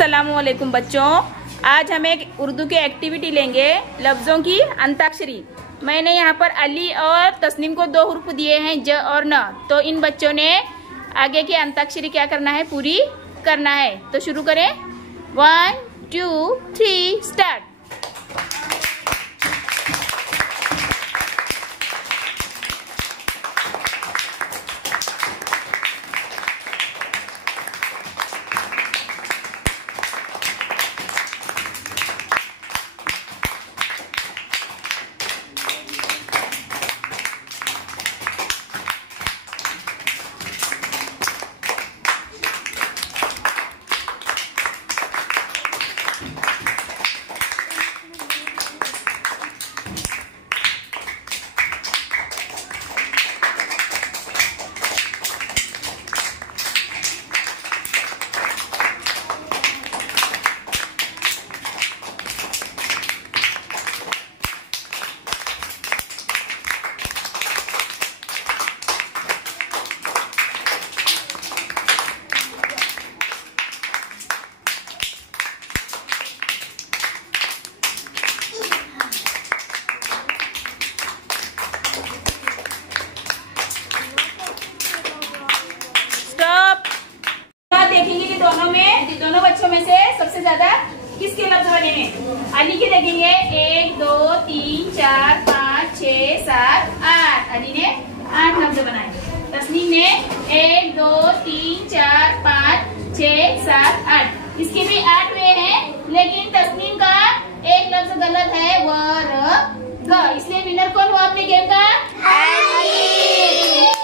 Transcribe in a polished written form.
अस्सलामुअलैकुम बच्चों, आज हम एक उर्दू की एक्टिविटी लेंगे, लफ्ज़ों की अंताक्षरी। मैंने यहाँ पर अली और तस्नीम को 2 हुर्फ दिए हैं, ज और न। तो इन बच्चों ने आगे की अंताक्षरी क्या करना है, पूरी करना है। तो शुरू करें। 1 2 3 स्टार्ट। देखेंगे कि दोनों बच्चों में से सबसे ज्यादा किसके लफ्ज बने हैं। अली के देखेंगे 1 2 3 4 5 6 7 8। अली ने 8 लफ्ज बनाए। तस्नीम ने 1 2 3 4 5 6 7 8। इसके भी 8 हुए हैं, लेकिन तस्नीम का एक लफ्ज गलत है, व र ग। इसलिए विनर कौन हुआ अपने गेम का? अली।